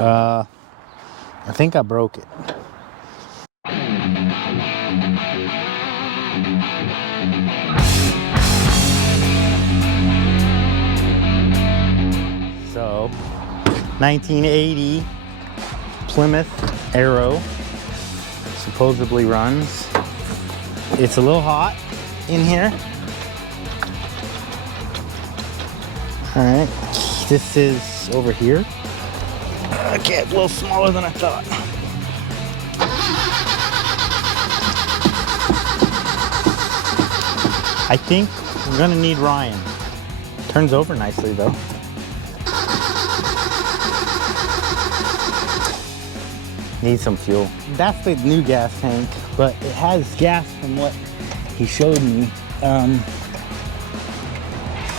I think I broke it. So, 1980 Plymouth Arrow supposedly runs. It's a little hot in here. All right, this is over here. Okay, it's a little smaller than I thought. I think we're gonna need Ryan. Turns over nicely though. Need some fuel. That's the new gas tank, but it has gas from what he showed me.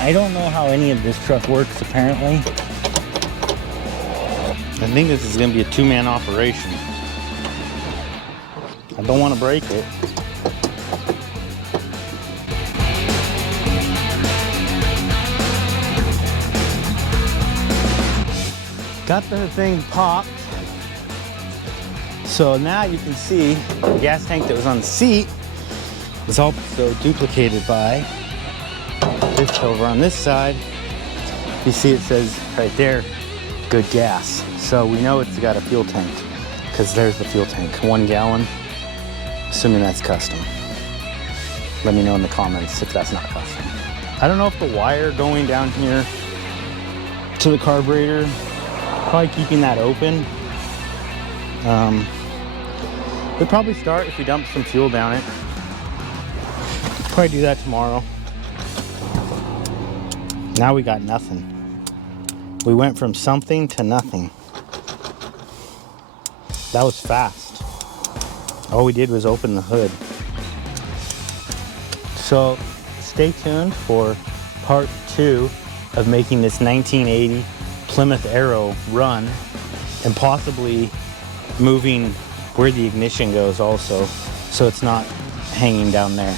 I don't know how any of this truck works apparently. I think this is gonna be a two-man operation. I don't want to break it. Got the thing popped. So now you can see the gas tank that was on the seat is also duplicated by this over on this side. You see it says right there, good gas. So we know it's got a fuel tank because there's the fuel tank, 1 gallon, assuming that's custom. Let me know in the comments if that's not custom. I don't know if the wire going down here to the carburetor, probably keeping that open. We'll probably start if we dump some fuel down it. Probably do that tomorrow. Now we got nothing. We went from something to nothing. That was fast. All we did was open the hood. So stay tuned for part 2 of making this 1980 Plymouth Arrow run, and possibly moving where the ignition goes also, so it's not hanging down there.